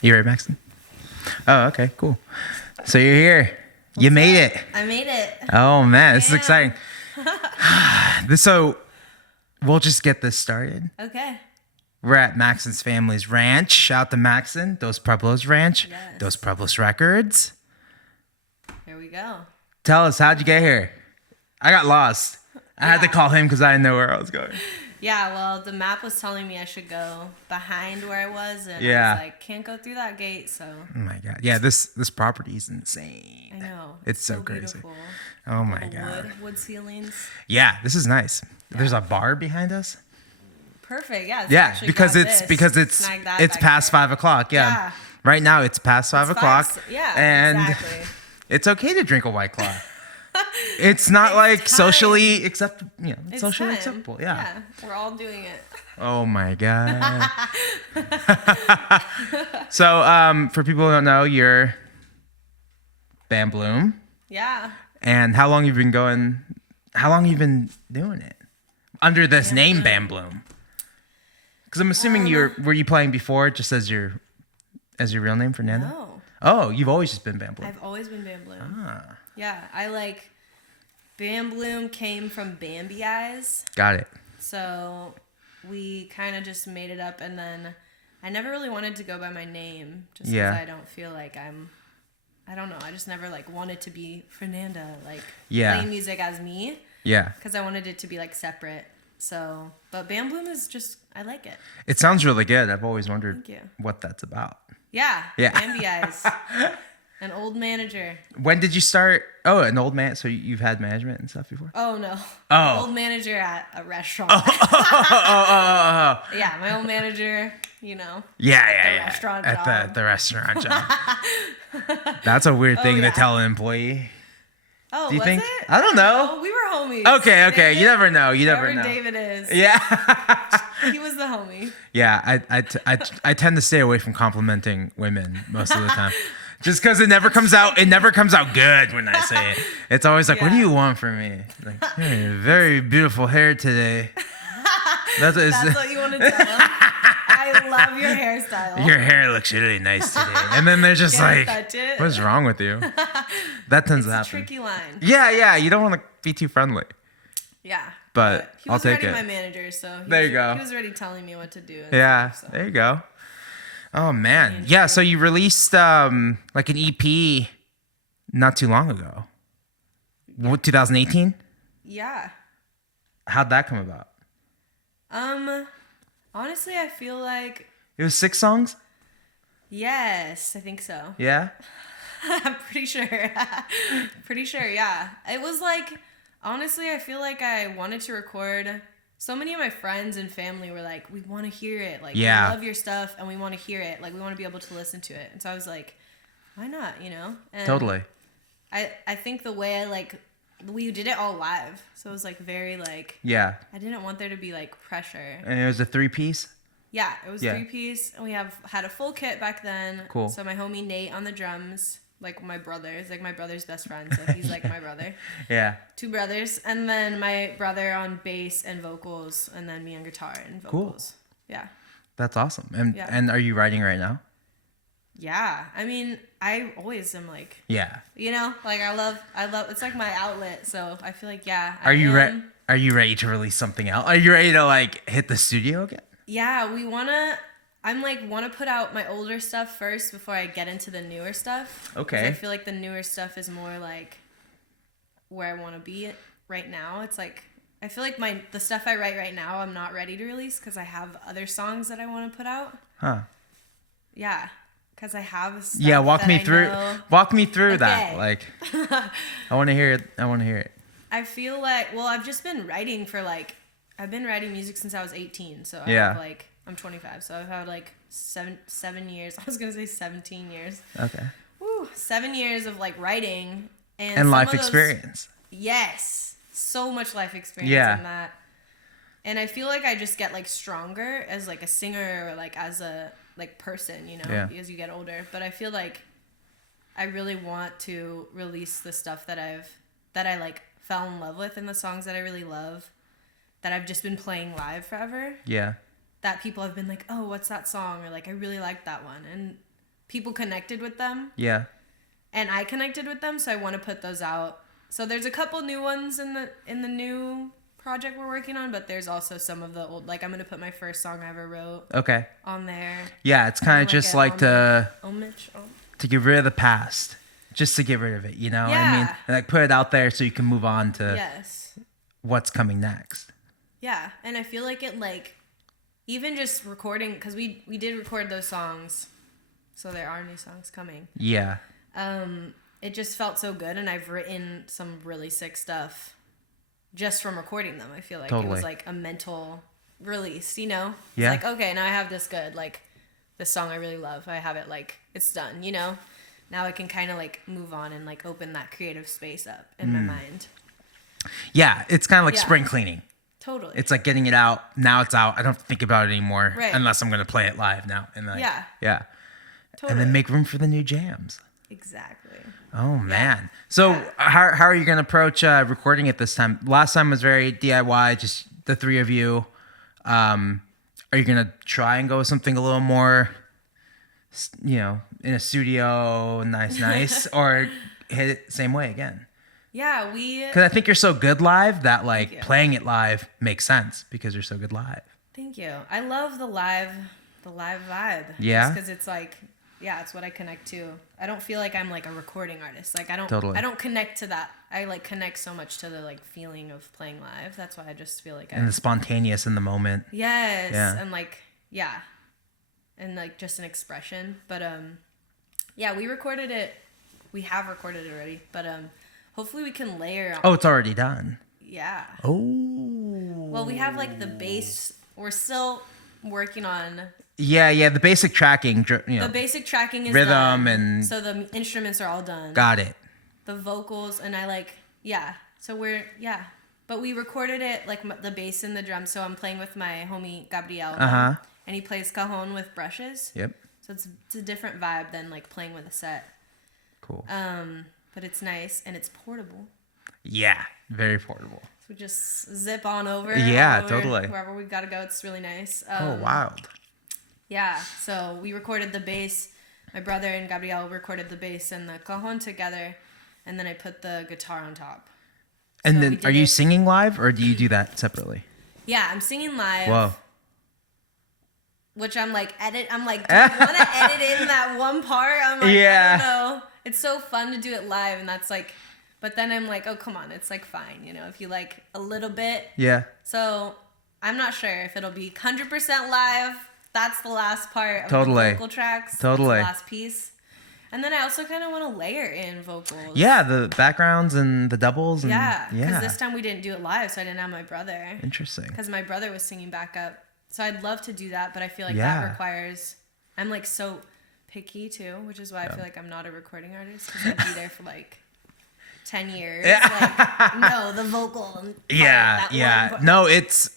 You ready, Maxton? Oh, okay, cool. So you're here. You made it. I made it. Oh man, this is exciting. So we'll just get this started. Okay. We're at Maxton's family's ranch. Shout out to Maxton, Dos Pueblos Ranch, Yes. Dos Pueblos Records. Here we go. Tell us, how'd you get here? I got lost. I had to call him because I didn't know where I was going. Yeah, well, the map was telling me I should go behind where I was, and Yeah. I was like, can't go through that gate, so. Oh my god. Yeah, this property is insane. I know. It's so crazy. beautiful. Oh my Little god. Wood ceilings. Yeah, this is nice. There's a bar behind us. Perfect. Yeah. Yeah, because it's Snag that it's back past there. 5 o'clock. Yeah. Yeah. Right now it's past 5 o'clock. Yeah. And exactly. it's okay to drink a White Claw. It's not like socially acceptable. You know, it's socially time. acceptable. Yeah. We're all doing it. Oh my god. So for people who don't know, you're Bamblume. Yeah. And how long you been going? How long you been doing it under this name, Bamblume? Because I'm assuming were you playing before just as your real name, Fernanda? No. Oh, you've always just been Bamblume. I've always been Bamblume. Ah, Yeah. Bamblume came from Bambi Eyes. got it. So we kind of just made it up, and then I never really wanted to go by my name just because I don't feel like I don't know. I just never wanted to be Fernanda, playing music as me. Yeah. Because I wanted it to be separate. So, but Bamblume is just, I like it. It sounds really good. I've always wondered Thank you. what that's about. Yeah. Yeah. Bambi Eyes. An old manager. When did you start? Oh, an old man. So you've had management and stuff before? Oh, no. Oh. Old manager at a restaurant. Oh. Yeah, my old manager, you know. Yeah. Restaurant At job. the restaurant job. That's a weird thing to tell an employee. Oh, Do you was think? it? I don't know. We were homies. Okay. David, You never know. You never whoever know. David is. Yeah. He was the homie. Yeah. I tend to stay away from complimenting women most of the time. Just because it never comes out. It never comes out good when I say it. It's always like, what do you want from me? Like, hey, very beautiful hair today. That's what you want to tell him? I love your hairstyle. Your hair looks really nice today. And then they're just like, touch it. what's wrong with you? That tends to It's a happen. tricky line. Yeah. You don't want to be too friendly. Yeah. But he I'll was take already it. my manager, so There you go. He was already telling me what to do. Yeah. Stuff, so. There you go. Oh man. Yeah. So you released an EP not too long ago. What, 2018? Yeah. How'd that come about? Honestly, I feel like It was 6 songs? yes, I think so. Yeah. I'm pretty sure. Pretty sure, yeah. It was honestly, I feel like I wanted to record. So many of my friends and family were like, we want to hear it. We love your stuff and we want to hear it. We want to be able to listen to it. And so I was like, why not, And Totally. I think the way we did it all live. So it was very Yeah. I didn't want there to be pressure. And it was a 3-piece? Yeah, it was 3-piece, and we had a full kit back then. Cool. So my homie Nate on the drums, my brother, is my brother's best friend, so he's my brother. Yeah. 2 brothers, and then my brother on bass and vocals, and then me on guitar and vocals. Cool. Yeah. That's awesome. And are you writing right now? Yeah. I mean, I always am Yeah. I love it's my outlet, so I feel Are you ready to release something else? Are you ready to hit the studio again? Yeah, we wanna. I'm want to put out my older stuff first before I get into the newer stuff. Okay. I feel the newer stuff is more where I want to be right now. It's I feel the stuff I write right now I'm not ready to release because I have other songs that I want to put out. Huh. Yeah, because I have stuff. Yeah, walk me through that. Okay. I want to hear it. I feel I've just been writing for I've been writing music since I was 18, so I Yeah. have I'm 25, so I've had 7 years. I was gonna say 17 years. Okay. Woo, 7 years of writing and And life experience. Yes, so much life experience in that. And I feel I just get stronger as a singer or as a person, as you get older. But I feel I really want to release the stuff that I fell in love with and the songs that I really love that I've just been playing live forever. Yeah. That people have been oh, what's that song? Or I really like that one. And people connected with them. Yeah. And I connected with them, so I want to put those out. So there's a couple new ones in the new project we're working on, but there's also some of the old, like I'm gonna put my first song I ever wrote on there. Yeah, it's kind of just like homage to get rid of the past, just to get rid of it, you know what I mean? And like put it out there so you can move on to what's coming next. Yeah, and I feel like it, like, even just recording, because we did record those songs, so there are new songs coming. Yeah. It just felt so good, and I've written some really sick stuff just from recording them. I feel like it was like a mental release, you know? Yeah. It's like, okay, now I have this good, like, this song I really love. I have it, like, it's done, you know? Now I can kind of, like, move on and, like, open that creative space up in my mind. Yeah, it's kind of like spring cleaning. Totally. It's like getting it out. Now it's out. I don't think about it anymore right. unless I'm going to play it live now. And like, yeah. Totally. And then make room for the new jams. Exactly. Oh, man. So how are you going to approach recording it this time? Last time was very DIY, just the three of you. Are you going to try and go with something a little more, you know, in a studio, nice, or hit it same way again? Yeah, because I think you're so good live that like playing it live makes sense because you're so good live. Thank you. I love the live vibe. Yeah. Because it's like, it's what I connect to. I don't feel like I'm like a recording artist. Like I don't connect to that. I like connect so much to the like feeling of playing live. That's why I just feel like and the spontaneous in the moment. Yes. Yeah. And like and like just an expression. But we recorded it. We have recorded it already. But hopefully we can layer on. Oh, it's already done. Yeah. Oh. Well, we have like the bass. We're still working on. Yeah. The basic tracking. You know, the basic tracking is rhythm done. and. So the instruments are all done. Got it. The vocals and I like So we're but we recorded it like the bass and the drums. So I'm playing with my homie Gabriel. And he plays cajon with brushes. Yep. So it's a different vibe than like playing with a set. Cool. But it's nice and it's portable. Yeah, very portable. So we just zip on over. Yeah, totally. Wherever we gotta go, it's really nice. Wild. Yeah, so we recorded the bass. My brother and Gabriel recorded the bass and the cajon together, and then I put the guitar on top. And so then, are you singing live, or do you do that separately? Yeah, I'm singing live. Whoa. Which I'm like, do you want to edit in that one part? I'm like, I don't know. It's so fun to do it live, and that's like, but then I'm like, oh, come on, it's like fine, you know, if you like a little bit. Yeah. So I'm not sure if it'll be 100% live. That's the last part of the vocal tracks. Totally. That's the last piece. And then I also kind of want to layer in vocals. Yeah, the backgrounds and the doubles. And, because this time we didn't do it live, so I didn't have my brother. Interesting. Because my brother was singing backup. So I'd love to do that, but I feel like that requires... I'm like so picky too, which is why I feel like I'm not a recording artist, because I'd be there for like 10 years. Like, no, the vocal. And No, it's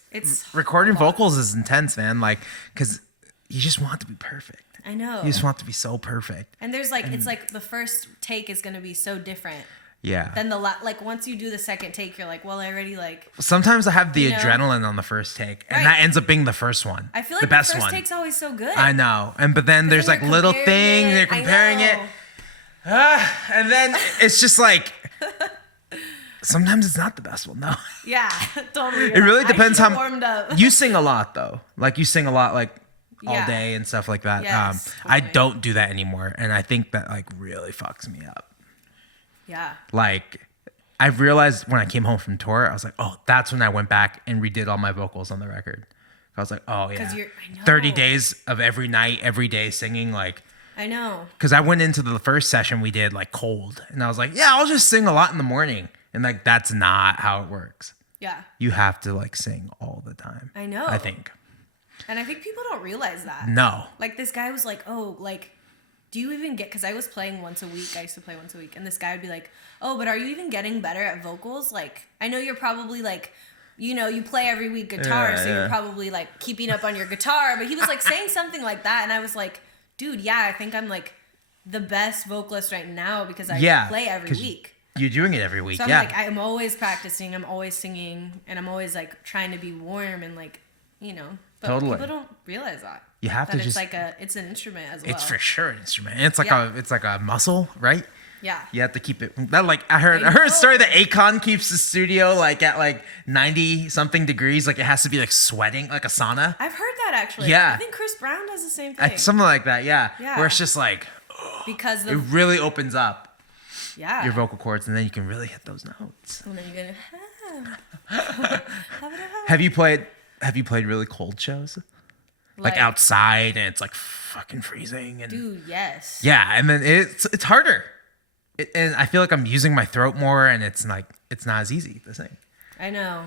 recording vocals is intense, man. Like, because you just want it to be perfect. I know. You just want it to be so perfect. And there's like, it's like the first take is going to be so different. Yeah. Then like once you do the second take, you're like, well, I already like. Sometimes I have the adrenaline on the first take, and that ends up being the first one. I feel like the first take's always so good. I know, but then there's like little things they're comparing it, and then it's just like. Sometimes it's not the best one though. Yeah, totally. It really depends how warmed up. You sing a lot though. Like you sing a lot, like all day and stuff like that. Yes, totally. I don't do that anymore, and I think that like really fucks me up. Yeah. Like, I realized when I came home from tour, I was like, oh, that's when I went back and redid all my vocals on the record. I was like, oh, yeah. 30 days of every night, every day singing, like. I know. Because I went into the first session we did, like, cold. And I was like, yeah, I'll just sing a lot in the morning. And, like, that's not how it works. Yeah. You have to, like, sing all the time. I know. I think. And I think people don't realize that. No. Like, this guy was like, oh, like. Do you even get, because I was playing once a week. I used to play once a week. And this guy would be like, oh, but are you even getting better at vocals? Like, I know you're probably like, you know, you play every week guitar. So you're probably like keeping up on your guitar. But he was like saying something like that. And I was like, dude, I think I'm like the best vocalist right now because I play every week. You're doing it every week. So I'm like, I'm always practicing. I'm always singing. And I'm always like trying to be warm and like, you know. But people don't realize that. You have to just. It's an instrument as well. It's for sure an instrument. And it's like a muscle, right? Yeah. You have to keep it. That like I heard a story that Akon keeps the studio like at like 90 something degrees. Like it has to be like sweating like a sauna. I've heard that actually. Yeah. I think Chris Brown does the same thing. Something like that. Yeah. Yeah. Where it's just like because it really opens up. Yeah. Your vocal cords, and then you can really hit those notes. And then you're gonna. Have you played really cold shows? Like outside, and it's like fucking freezing. And dude, yes. Yeah, and then it's harder. And I feel like I'm using my throat more, and it's not as easy to sing. I know.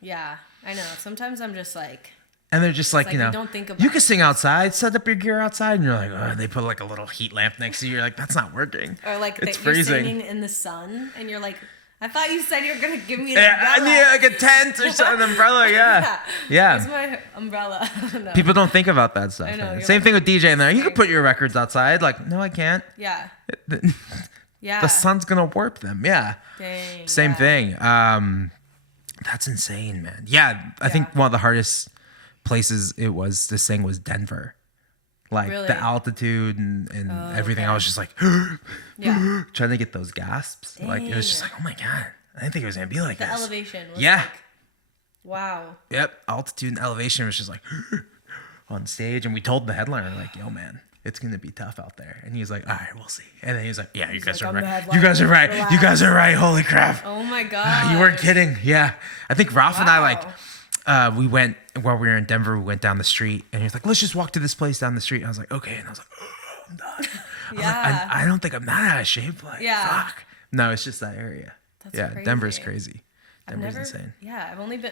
Yeah, I know. Sometimes I'm just like. And they're just like, you know, don't think about you can sing outside, set up your gear outside, and you're like, oh, they put like a little heat lamp next to you. You're like, that's not working. Or like it's freezing. You're singing in the sun, and you're like, I thought you said you were gonna give me an umbrella. I need like a tent or something, an umbrella. Yeah. Where's my umbrella? No. People don't think about that stuff. I know, Same thing with DJing there. You can put your records outside. Like, no, I can't. Yeah. Yeah. The sun's gonna warp them. Yeah. Dang. Same thing. That's insane, man. Yeah, I think one of the hardest places it was to sing was Denver. Like the altitude and everything. Okay. I was just like trying to get those gasps. Dang. Like it was just like, oh my God. I didn't think it was gonna be like this. The elevation was like, wow. Yep. Altitude and elevation was just like on stage, and we told the headliner, like, yo man, it's gonna be tough out there. And he was like, all right, we'll see. And then he was like, yeah, you guys are right. You guys are right. Relax. You guys are right. Holy crap. Oh my God. You weren't kidding. Yeah. I think Rafa and I we went while we were in Denver. We went down the street, and he was like, "Let's just walk to this place down the street." And I was like, "Okay." And I was like, "Oh, I'm done." Yeah. I don't think I'm that out of shape. Like, fuck. No, it's just that area. That's crazy. Denver's crazy. Denver's insane. Yeah,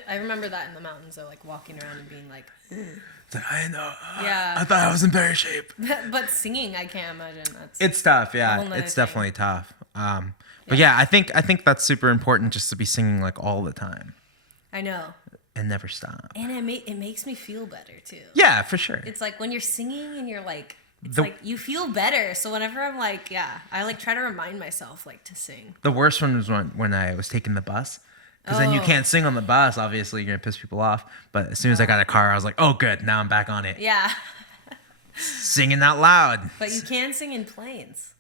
I remember that in the mountains, though, like walking around and being like, it's like, I know. Yeah. I thought I was in better shape. But singing, I can't imagine. It's tough. Yeah, it's definitely tough. But yeah, I think that's super important, just to be singing like all the time. I know. And never stop. And it makes me feel better too. Yeah, for sure. It's like when you're singing and you're like, like you feel better. So whenever I'm like, I like try to remind myself like to sing. The worst one was when I was taking the bus. Because then you can't sing on the bus. Obviously, you're going to piss people off. But as soon as I got a car, I was like, oh, good. Now I'm back on it. Yeah. Singing out loud. But you can sing in planes.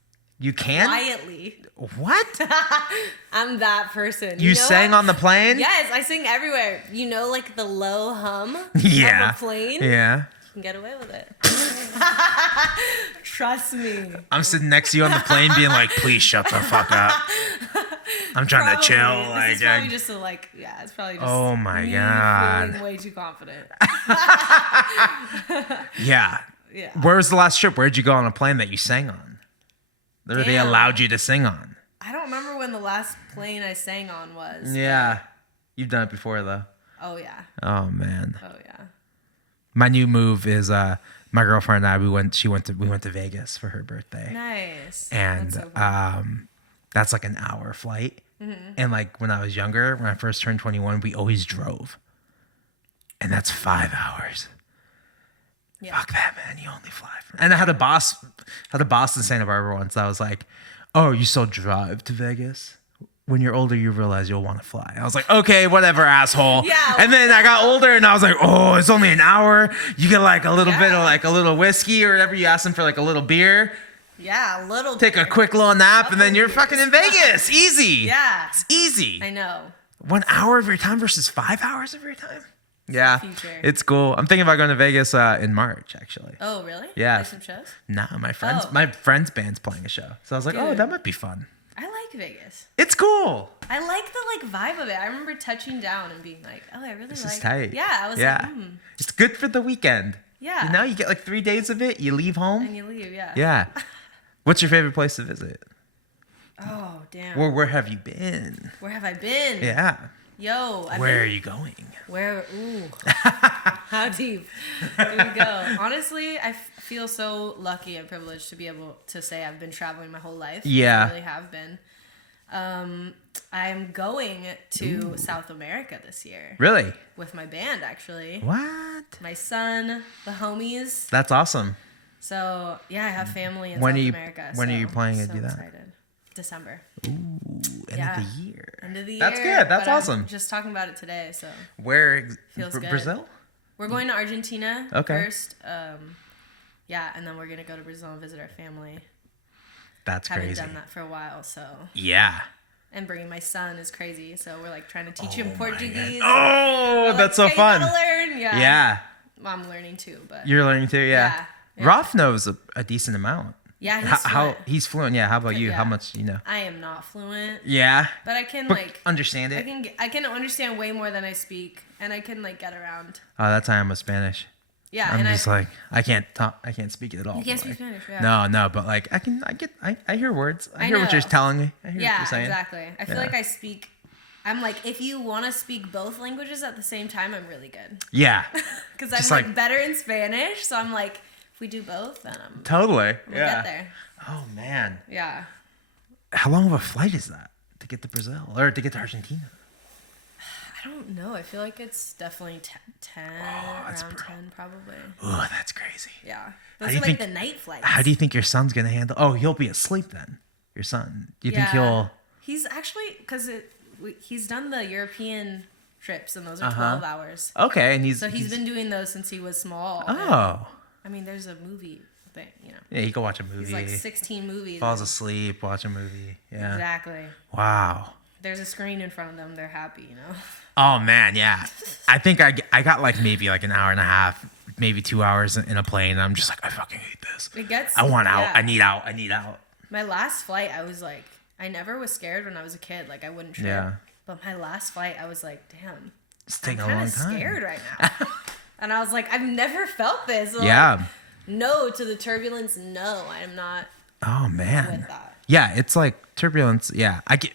You can? Quietly. What? I'm that person. You sang on the plane? Yes, I sing everywhere. You know, like the low hum of a plane? Yeah. You can get away with it. Trust me. I'm sitting next to you on the plane being like, please shut the fuck up. I'm trying to chill. This is probably just it's probably just oh my God. Feeling way too confident. Yeah. Where was the last trip? Where'd you go on a plane that you sang on? Or they allowed you to sing on? I don't remember when the last plane I sang on was. Yeah. You've done it before, though. Oh, yeah. Oh, man. Oh, yeah. My new move is my girlfriend and I, we went to Vegas for her birthday. Nice. And that's, so that's like an hour flight. Mm-hmm. And like when I was younger, when I first turned 21, we always drove. And that's 5 hours. Yeah. Fuck that, man. You only fly. And I had a boss in Santa Barbara once. I was like, oh, you still drive to Vegas? When you're older, you realize you'll want to fly. I was like, okay, whatever, asshole. Yeah. And then I got older, and I was like, oh, it's only an hour. You get like a little bit of like a little whiskey or whatever. You ask them for like a little beer. Yeah, a little. Take a quick little nap, and then you're fucking in Vegas. Easy. Yeah. It's easy. I know. 1 hour of your time versus 5 hours of your time. Yeah, it's cool. I'm thinking about going to Vegas in March, actually. Oh, really? Yeah. Play some shows? Nah, my friend's band's playing a show. So I was like, oh, that might be fun. I like Vegas. It's cool. I like the vibe of it. I remember touching down and being like, oh, I really this like is tight. Yeah, I was like, It's good for the weekend. Yeah. You know, you get like 3 days of it, you leave home. And you leave, yeah. Yeah. What's your favorite place to visit? Oh, damn. Where have you been? Where have I been? Yeah. Yo. Where are you going? Ooh. How deep? Here we go. Honestly, I feel so lucky and privileged to be able to say I've been traveling my whole life. Yeah. I really have been. I'm going to South America this year. Really? With my band, actually. What? My son, the homies. That's awesome. So, yeah, I have family in South America. When are you planning to do that? Excited. December. Ooh, end of the year. End of the year. That's good. That's awesome. I'm just talking about it today, so. Where? Feels good. Brazil? We're going to Argentina Okay. first. Yeah, and then we're gonna go to Brazil and visit our family. That's crazy. Haven't done that for a while, so. Yeah. And bringing my son is crazy, so we're like trying to teach him Portuguese. Oh, that's so fun. You gotta learn. Yeah. Yeah. I'm learning too, but. You're learning too, yeah. Ralph knows a decent amount. Yeah, he's fluent. He's fluent. Yeah. How about you? Yeah. How much you know? I am not fluent. Yeah. But I can understand it. I can understand way more than I speak, and I can like get around. Oh, that's how I'm with Spanish. Yeah, I'm just like I can't speak it at all. You can't speak Spanish. Yeah. No, but like I hear words. I hear what you're telling me. I hear what you're saying. Exactly. I feel like I speak. I'm like, if you want to speak both languages at the same time, I'm really good. Yeah. Because I'm like better in Spanish, so I'm like, if we do both, then I'm totally. We'll get there. Oh man. Yeah. How long of a flight is that to get to Brazil or to get to Argentina? I don't know. I feel like it's definitely 10, around 10 probably. Oh, that's crazy. Yeah. Those are like the night flights. How do you think your son's going to handle? Oh, he'll be asleep then. Your son. Do you think he'll? He's actually, because he's done the European trips and those are 12 hours. Okay. And he's been doing those since he was small. Oh. I mean, there's a movie thing, you know. Yeah, he can watch a movie. He's like 16 movies. Falls asleep, watch a movie. Yeah. Exactly. Wow. There's a screen in front of them. They're happy, you know. Oh man, yeah. I think I got like maybe like an hour and a half, maybe 2 hours in a plane. And I'm just like, I fucking hate this. I want out. I need out. I need out. My last flight, I was like, I never was scared when I was a kid. Like I wouldn't trip. Yeah. But my last flight, I was like, damn. It's taking a long time. I'm scared right now. And I was like, I've never felt this. Like, yeah. No to the turbulence. No, I am not. Oh man. With that. Yeah, it's like turbulence. Yeah, I get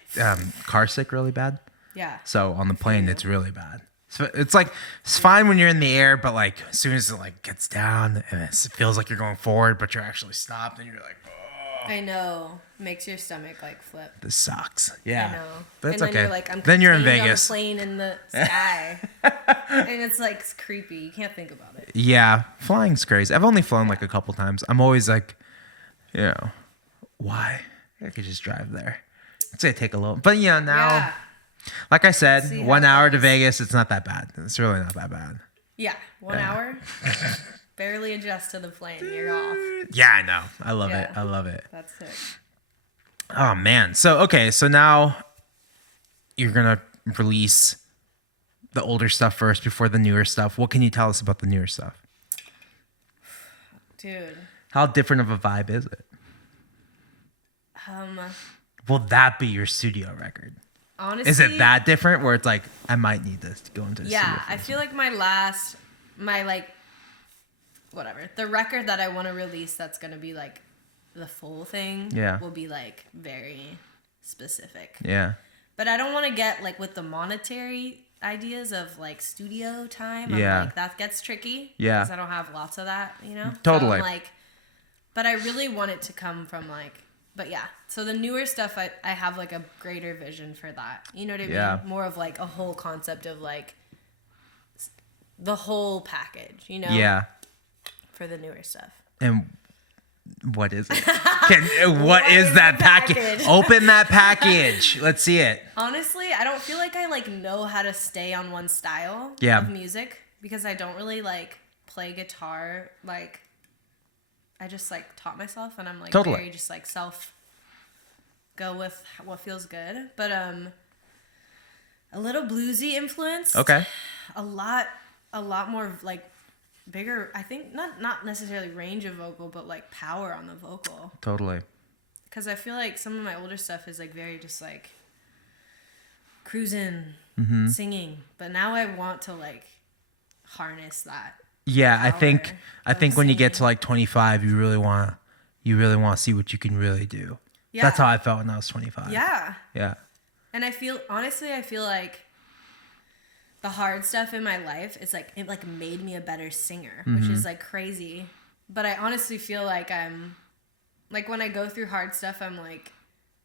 car sick really bad. Yeah. So on the plane, it's really bad. So it's like it's fine when you're in the air, but like as soon as it like gets down and it feels like you're going forward, but you're actually stopped, and you're like, oh. I know. Makes your stomach like flip. This sucks. Yeah. I know. But it's and then okay. You're like, I'm then you're in Vegas. On a plane in the sky, and it's like it's creepy. You can't think about it. Yeah, flying's crazy. I've only flown like a couple times. I'm always like, you know, why? I could just drive there. It's gonna take a little, but now. Yeah. Like I said, 1 hour to Vegas, it's not that bad. It's really not that bad. Yeah, 1 hour. Barely adjust to the plane. You're off. Yeah, I know. I love it. I love it. That's it. Oh, man. So now you're going to release the older stuff first before the newer stuff. What can you tell us about the newer stuff? Dude. How different of a vibe is it? Will that be your studio record? Honestly, is it that different where it's like I might need this to go into the studio? Yeah, I feel like the record that I want to release that's gonna be like the full thing. Yeah. Will be like very specific. Yeah. But I don't want to get like with the monetary ideas of like studio time. Yeah. I'm like that gets tricky. Yeah. Because I don't have lots of that, you know. Totally. So I'm like, but I really want it to come from like. But yeah, so the newer stuff, I have like a greater vision for that. You know what I mean? Yeah. More of like a whole concept of like the whole package, you know? Yeah. For the newer stuff. And what is it? what is that package? Open that package. Let's see it. Honestly, I don't feel like I like know how to stay on one style of music because I don't really like play guitar like I just like taught myself and I'm like very just like go with what feels good. But a little bluesy influence. Okay. A lot more like bigger, I think not necessarily range of vocal, but like power on the vocal. Totally. Cuz I feel like some of my older stuff is like very just like cruising, singing, but now I want to like harness that. Yeah, I think when you get to like 25, you really want to see what you can really do. Yeah. That's how I felt when I was 25. Yeah. Yeah. And I feel like the hard stuff in my life is like it like made me a better singer, which is like crazy. But I honestly feel like I'm like when I go through hard stuff, I'm like,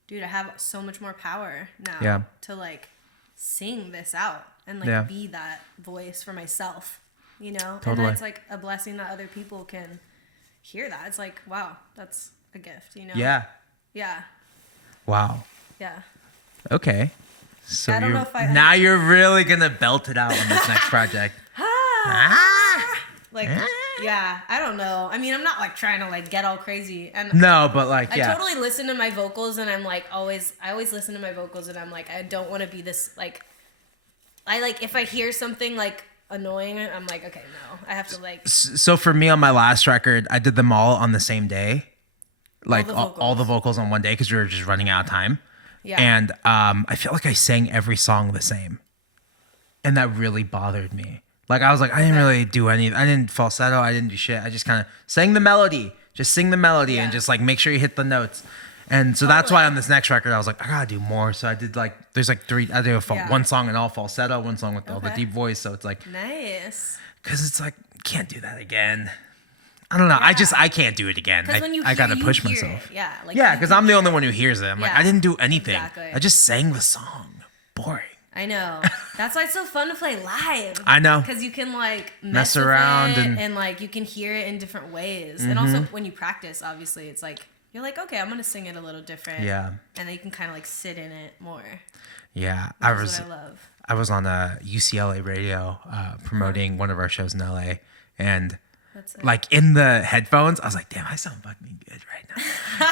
dude, I have so much more power now to like sing this out and like be that voice for myself. You know, totally. And that's like a blessing that other people can hear that. It's like, wow, that's a gift, you know? Yeah. Yeah. Wow. Yeah. Okay. So I don't know if now you're really going to belt it out on this next project. Like, yeah, I don't know. I mean, I'm not like trying to like get all crazy. And no, but like, I totally listen to my vocals, and I'm like I always listen to my vocals, and I'm like, I don't want to be this like. I like if I hear something like annoying, I'm like, okay, no, I have to like. So for me on my last record, I did them all on the same day, like all the vocals on one day because we were just running out of time. Yeah. And I feel like I sang every song the same, and that really bothered me. Like I was like, I didn't really do any. I didn't falsetto. I didn't do shit. I just kind of sang the melody. Just sing the melody and just like make sure you hit the notes. And so that's why on this next record I was like, I gotta do more. So I did like there's like three. I do one song in all falsetto, one song with all the deep voice. So it's like nice. Because it's like can't do that again. I don't know. Yeah. I can't do it again. I gotta push myself. Yeah. Like because I'm the only one who hears it. I'm like I didn't do anything. Exactly. I just sang the song. Boring. I know. That's why it's so fun to play live. I know. Because you can like mess around and like you can hear it in different ways. And also when you practice, obviously, it's like you're like, okay, I'm gonna sing it a little different. Yeah. And then you can kind of like sit in it more. Yeah, I love. I was on a UCLA radio promoting one of our shows in LA, and like in the headphones, I was like, damn, I sound fucking good right now.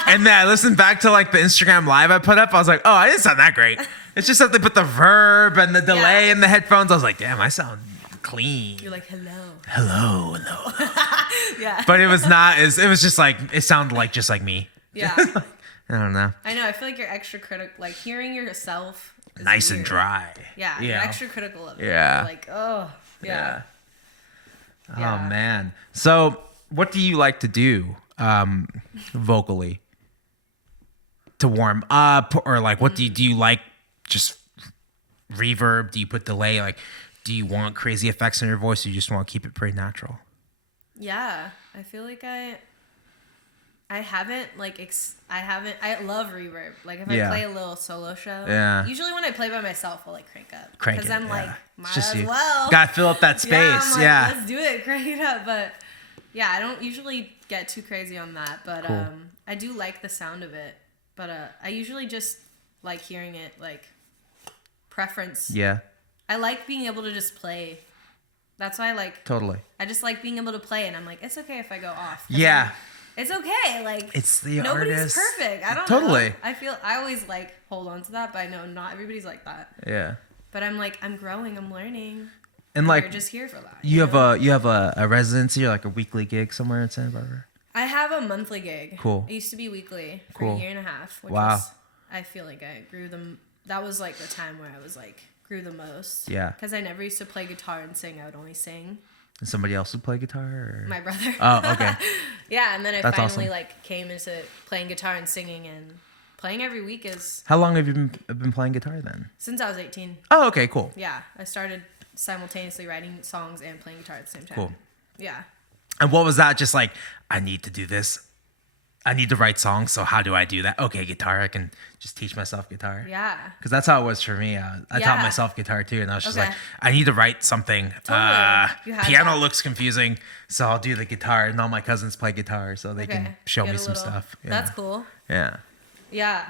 And then I listened back to like the Instagram live I put up. I was like, oh, I didn't sound that great. It's just that they put the verb and the delay in the headphones. I was like, damn, I sound clean. You're like, hello. Hello. Yeah. But it was not. It was just like it sounded like just like me. Yeah. I don't know. I know. I feel like you're extra critical. Like hearing yourself. Nice weird. And dry. Yeah. You're extra critical of it. Yeah. You're like, oh. Yeah. Oh man. So what do you like to do vocally to warm up, or like what do you like? Just reverb? Do you put delay? Like, do you want crazy effects in your voice, or you just want to keep it pretty natural? Yeah, I feel like I haven't like I love reverb. Like if I play a little solo show, usually when I play by myself, I'll like crank up because I'm like, might as well. Gotta fill up that space. Let's do it, crank it up. But yeah, I don't usually get too crazy on that. But cool. I do like the sound of it. But I usually just like hearing it, like preference. Yeah. I like being able to just play. That's why I like. Totally. I just like being able to play, and I'm like, it's okay if I go off. Yeah. It's okay. Like it's the nobody's artist. perfect. I don't totally. know. I always like hold on to that, but I know not everybody's like that. Yeah. But I'm like, I'm growing, I'm learning. And like you're just here for that. You have a residency or like a weekly gig somewhere in Santa Barbara? I have a monthly gig. Cool. It used to be weekly for a year and a half. Which was, I feel like I grew them. That was like the time where I was like grew the most. Yeah. Because I never used to play guitar and sing. I would only sing. And somebody else would play guitar? Or? My brother. Oh, okay. Yeah, and then I finally like came into playing guitar and singing, and playing every week is. How long have you been playing guitar then? Since I was 18. Oh, okay, cool. Yeah, I started simultaneously writing songs and playing guitar at the same time. Cool. Yeah. And what was that? Just like, I need to do this. I need to write songs. So how do I do that? Okay, guitar. I can just teach myself guitar. Yeah. Because that's how it was for me. I taught myself guitar too, and I was just like, I need to write something. Totally. Piano looks confusing, so I'll do the guitar, and all my cousins play guitar, so they can show me some stuff. Yeah. That's cool. Yeah. Yeah.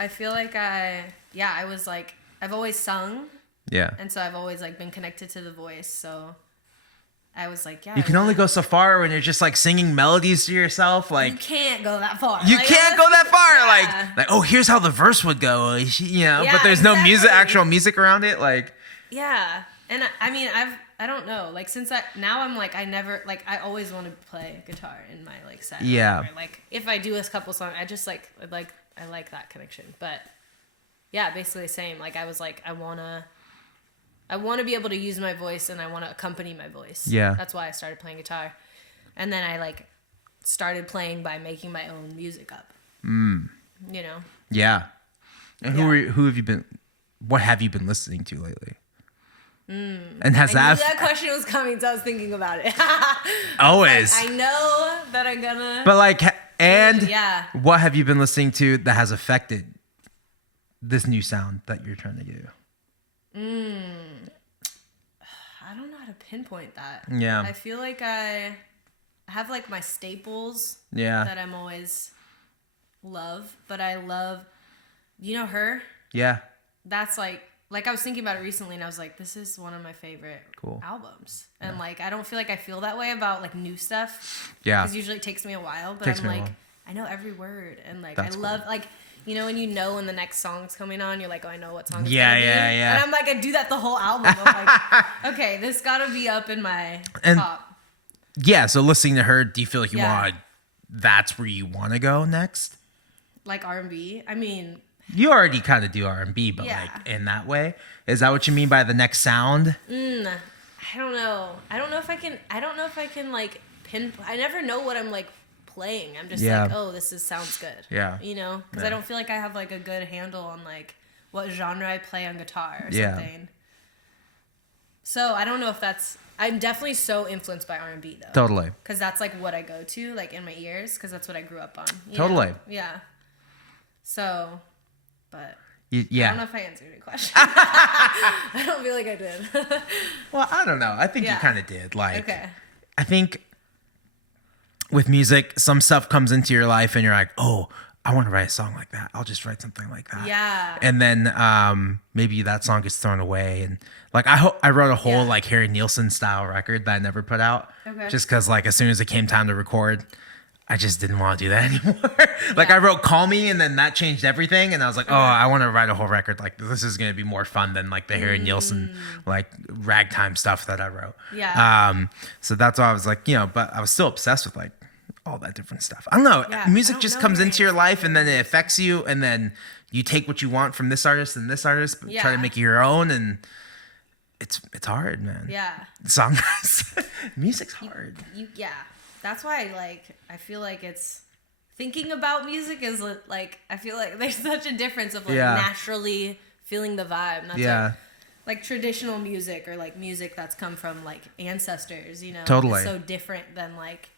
I feel like I was like, I've always sung. Yeah. And so I've always like been connected to the voice, so I was like, you can only go so far when you're just like singing melodies to yourself. Like you can't go that far. You can't go that far. Yeah. Like oh, here's how the verse would go. But there's no actual music around it. Like yeah, and I mean I don't know. Like since now I'm like I always want to play guitar in my like set. Yeah. Or, like if I do a couple songs, I just I like that connection. But yeah, basically same. Like I was like I want to be able to use my voice, and I want to accompany my voice. Yeah. That's why I started playing guitar. And then I like started playing by making my own music up. You know? Yeah. And what have you been listening to lately? And has that question was coming, so I was thinking about it. Always. I know that I'm gonna. But what have you been listening to that has affected this new sound that you're trying to do? I don't know how to pinpoint that. Yeah. I feel like I have like my staples. Yeah. That I'm always love, but I love, Her? Yeah. That's like like I was thinking about it recently, and I was like, this is one of my favorite albums. And like, I don't feel like I feel that way about like new stuff. Yeah. Because usually it takes me a while, but I'm like, I know every word, and like I love like. You know, when the next song's coming on, you're like, oh, I know what song it's gonna be. Yeah. And I'm like, I do that the whole album. I'm like, okay, this gotta be up in my top. Yeah, so listening to her, do you feel like that's where you want to go next? Like R&B? I mean... You already kind of do R&B, but like in that way? Is that what you mean by the next sound? I don't know. I don't know if I can like pinpoint. I never know what I'm like playing. I'm just like, oh, sounds good. Yeah. You know? Because I don't feel like I have like a good handle on like what genre I play on guitar or something. So I don't know if that's... I'm definitely so influenced by R&B though. Totally. Because that's like what I go to like in my ears because that's what I grew up on. Totally. Know? Yeah. So, but... I don't know if I answered your question. I don't feel like I did. Well, I don't know. I think you kind of did. Like, okay. I think... with music, some stuff comes into your life and you're like, oh, I want to write a song like that. I'll just write something like that. Yeah. And then maybe that song gets thrown away. And like, I wrote a whole like Harry Nilsson style record that I never put out. Okay. Just because like as soon as it came time to record, I just didn't want to do that anymore. Like I wrote Call Me and then that changed everything. And I was like, oh, I want to write a whole record. Like this is going to be more fun than like the Harry Nilsson, like ragtime stuff that I wrote. Yeah. So that's why I was like, but I was still obsessed with like all that different stuff. I don't know. Yeah, music just comes into your life and then it affects you. And then you take what you want from this artist and this artist, but try to make it your own. And it's hard, man. Yeah. Music's hard. That's why I feel like it's thinking about music is like, I feel like there's such a difference of like naturally feeling the vibe. Not like traditional music or like music that's come from like ancestors, Totally. It's so different than like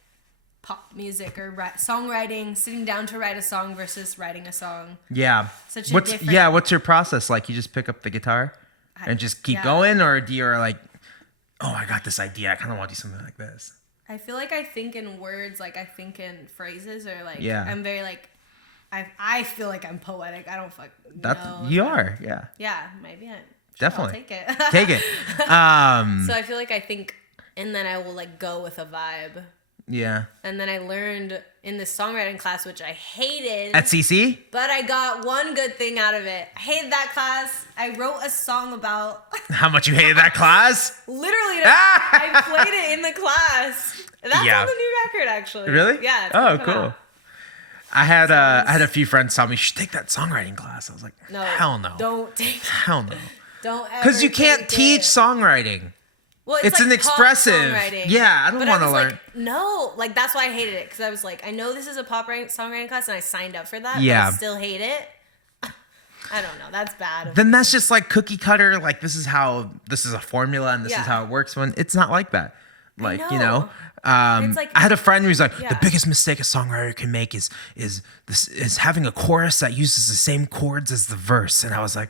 pop music or songwriting, sitting down to write a song versus writing a song. Yeah. What's your process like? You just pick up the guitar and just keep going, or do you like, oh, I got this idea. I kind of want to do something like this. I feel like I think in words, like I think in phrases, or like I'm very like, I feel like I'm poetic. I don't know. You are, yeah. Yeah, maybe definitely I'll take it. Take it. So I feel like I think, and then I will like go with a vibe. Yeah. And then I learned in this songwriting class, which I hated. At CC? But I got one good thing out of it. I hated that class. I wrote a song about... How much you hated that class? Literally, I played it in the class. That's on the new record, actually. Really? Yeah. Oh, cool. Out. I had a few friends tell me, you should take that songwriting class. I was like, no, hell no. Don't take it. Hell no. Don't ever Because you can't teach songwriting. Well, it's like an expressive. Yeah, I don't want to learn. Like, no, like that's why I hated it, because I was like, I know this is a pop songwriting class, and I signed up for that. Yeah. But I still hate it. I don't know. That's bad. Then that's just like cookie cutter. Like this is a formula, and this is how it works. When it's not like that. Like like, I had a friend who's like, the biggest mistake a songwriter can make is having a chorus that uses the same chords as the verse. And I was like,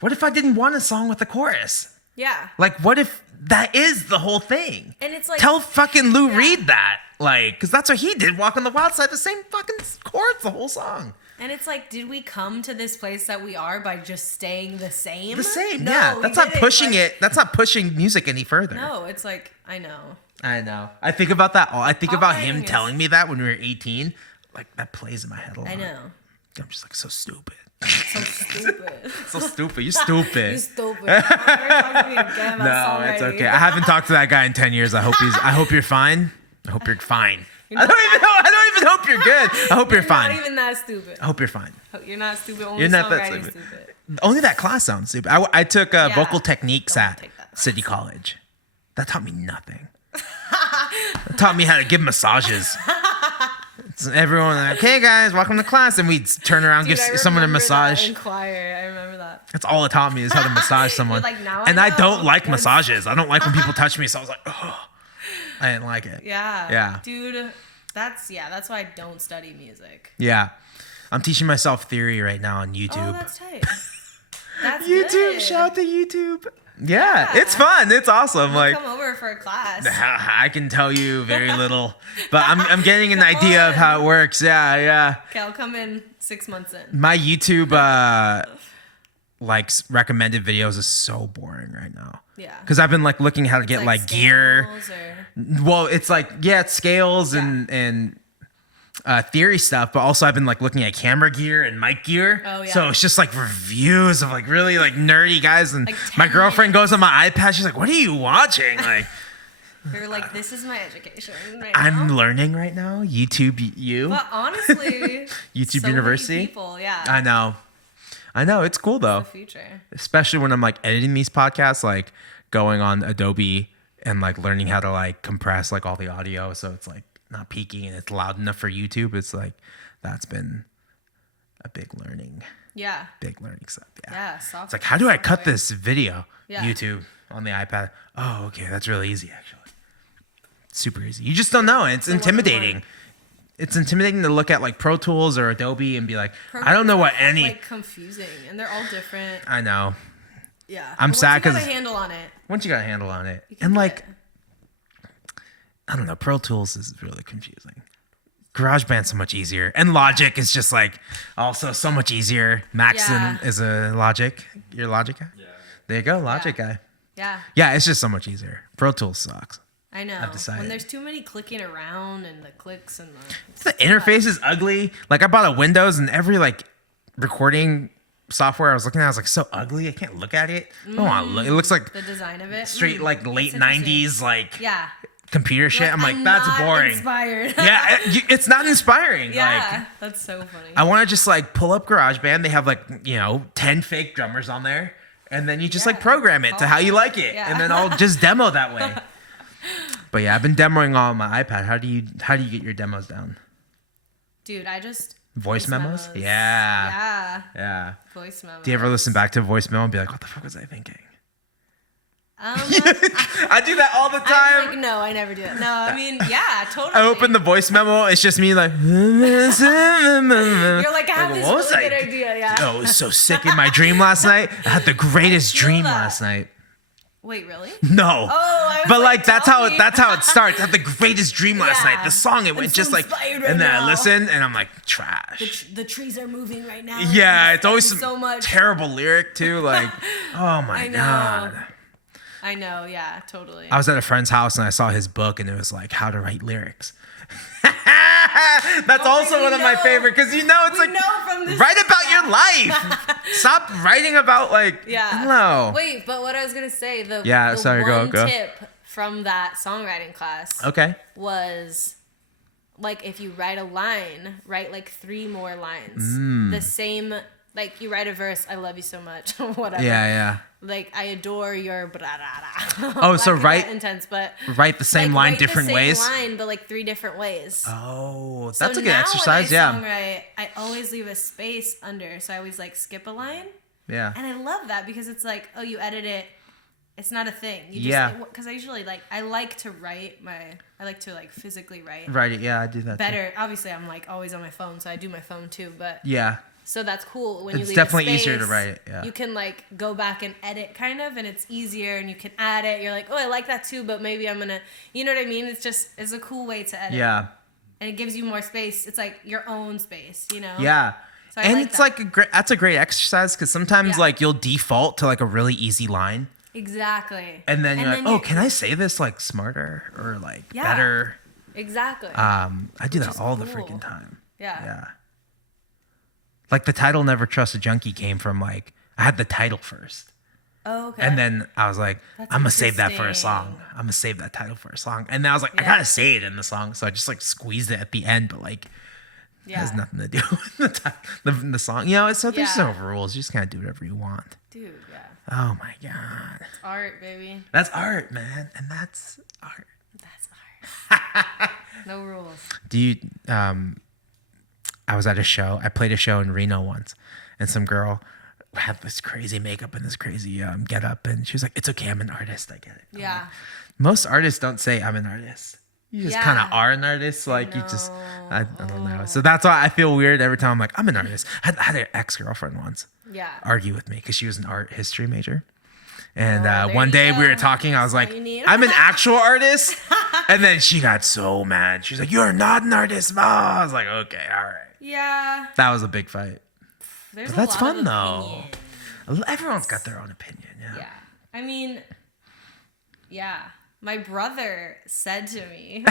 what if I didn't want a song with a chorus? Yeah. Like, what if that is the whole thing? And it's like... Tell fucking Lou Reed that. Like, because that's what he did. Walk on the Wild Side, the same fucking chords, the whole song. And it's like, did we come to this place that we are by just staying the same? The same, no, That's not pushing it. That's not pushing music any further. No, it's like, I know. I think about that. I think about him telling me that when we were 18. Like, that plays in my head a lot. I know. I'm just like, so stupid. So stupid. So stupid. You're stupid. You're stupid. Never talk to me again about it's okay. I haven't talked to that guy in 10 years. I hope you're fine. I hope you're fine. I don't even hope you're good. I hope you're fine. Not even that stupid. I hope you're fine. You're not stupid. Only you're not that stupid. Only that class sounds stupid. I took vocal techniques at City College. That taught me nothing. It taught me how to give massages. Everyone like, hey guys, welcome to class, and we'd turn around, give someone a massage. In choir, I remember that. That's all it taught me is how to massage someone. Like, now I don't like massages. I don't like when people touch me, so I was like, oh, I didn't like it. Yeah. Dude, that's why I don't study music. Yeah. I'm teaching myself theory right now on YouTube. Oh, that's tight. That's YouTube, good. shout out to YouTube. Yeah, it's fun. It's awesome. Like, come over for a class. I can tell you very little, but I'm getting an idea of how it works. Yeah. Okay, I'll come in 6 months in. My YouTube like recommended videos is so boring right now. Yeah. Because I've been like looking how to get like gear. Well, it's like it's scales and theory stuff, but also I've been like looking at camera gear and mic gear. Oh yeah. So it's just like reviews of like really like nerdy guys, and like my girlfriend goes on my iPad. She's like, "What are you watching?" Like, you're like, "This is my education right I'm now." learning right now. YouTube, But honestly, YouTube so University. Many people, yeah. I know. It's cool though. It's the future. Especially when I'm like editing these podcasts, like going on Adobe and like learning how to like compress like all the audio, so it's like not peaking and it's loud enough for YouTube. It's like that's been a big learning. Yeah. Big learning stuff. Yeah. Yeah. Software. It's like, how do I cut this video? Yeah. YouTube on the iPad. Oh, okay. That's really easy actually. Super easy. You just don't know. It's intimidating. It's intimidating to look at like Pro Tools or Adobe and be like, I don't know what any. Like confusing, and they're all different. I know. Yeah. I'm sad because once you got a handle on it. Once you got a handle on it, and like, I don't know, Pro Tools is really confusing. GarageBand's so much easier, and Logic is just like also so much easier. Maxton is a Logic. You're a Logic guy. Yeah. There you go, Logic guy. Yeah. Yeah, it's just so much easier. Pro Tools sucks. I know. I've decided. When there's too many clicking around and the clicks and the interface is ugly. Like I bought a Windows and every like recording software I was looking at, I was like so ugly. I can't look at it. I don't want to look. It looks like the design of it. Straight like late 90s like computer shit. I'm like that's boring. Inspired. Yeah, it's not inspiring. Yeah, like, that's so funny. I want to just like pull up GarageBand. They have like 10 fake drummers on there, and then you just like program it to how you like it, and then I'll just demo that way. But yeah, I've been demoing all on my iPad. How do you get your demos down? Dude, I just voice memos? Yeah. Voice memos. Do you ever listen back to a voice memo and be like, what the fuck was I thinking? I do that all the time. Like, no, I never do that. No, I mean, yeah, totally. I open the voice memo. It's just me like. You're like, I have this really good idea. Yeah. Oh, it was so sick in my dream last night. I had the greatest dream last night. Wait, really? No. Oh, but like that's how it starts. I had the greatest dream last night. The song it went just like, and then I listen and I'm like trash. The trees are moving right now. Yeah, it's always so much terrible lyric too. Like, oh my god. I know. Yeah, totally. I was at a friend's house and I saw his book and it was like how to write lyrics. That's also one of my favorite because it's like write about your life. Stop writing about like hello. Wait, but what I was gonna say the one tip from that songwriting class was like if you write a line, write like 3 more lines. The same, like you write a verse, I love you so much, whatever. Yeah. Like I adore your blah, blah, blah. Oh, so write intense, but write the same line different ways. Line, but like 3 different ways. Oh, that's a good exercise. When I songwrite, I always leave a space under, so I always like skip a line. Yeah. And I love that because it's like, oh, you edit it. It's not a thing. You just, because I usually I like to write I like to like physically write. Write it. Yeah, I do that. Better. Too. Obviously, I'm like always on my phone, so I do my phone too. But yeah. So that's cool when you leave definitely a space, easier to write it. Yeah. You can like go back and edit kind of, and it's easier, and you can add it. You're like, oh, I like that too, but maybe I'm gonna, you know what I mean? It's a cool way to edit. Yeah. And it gives you more space. It's like your own space, you know? Yeah. So and it's like that's a great exercise because sometimes like you'll default to like a really easy line. Exactly. And then you're like, oh, can I say this like smarter or like better? Exactly. I do that all the freaking time. Yeah. Yeah. Like the title "Never Trust a Junkie" came from like I had the title first. Oh, okay. And then I was like, I'm gonna save that for a song. I'm gonna save that title for a song. And then I was like, I gotta say it in the song, so I just like squeezed it at the end, but like it has nothing to do with the song. So there's no rules. You just gotta do whatever you want. Dude, yeah. Oh my god. It's art, baby. That's art, man, and that's art. That's art. No rules. Do you? I was at a show. I played a show in Reno once, and some girl had this crazy makeup and this crazy get up, and she was like, "It's okay, I'm an artist. I get it." Yeah. Like, most artists don't say I'm an artist. You just kind of are an artist. Like you just, I don't know. So that's why I feel weird every time I'm like, I'm an artist. I had an ex-girlfriend once. Yeah. Argue with me because she was an art history major. And one day we were talking, I was like, I'm an actual artist. And then she got so mad. She's like, you're not an artist. Oh, I was like, okay, all right. Yeah. That was a big fight. But that's fun though. Everyone's got their own opinion. Yeah. Yeah. I mean, yeah. My brother said to me,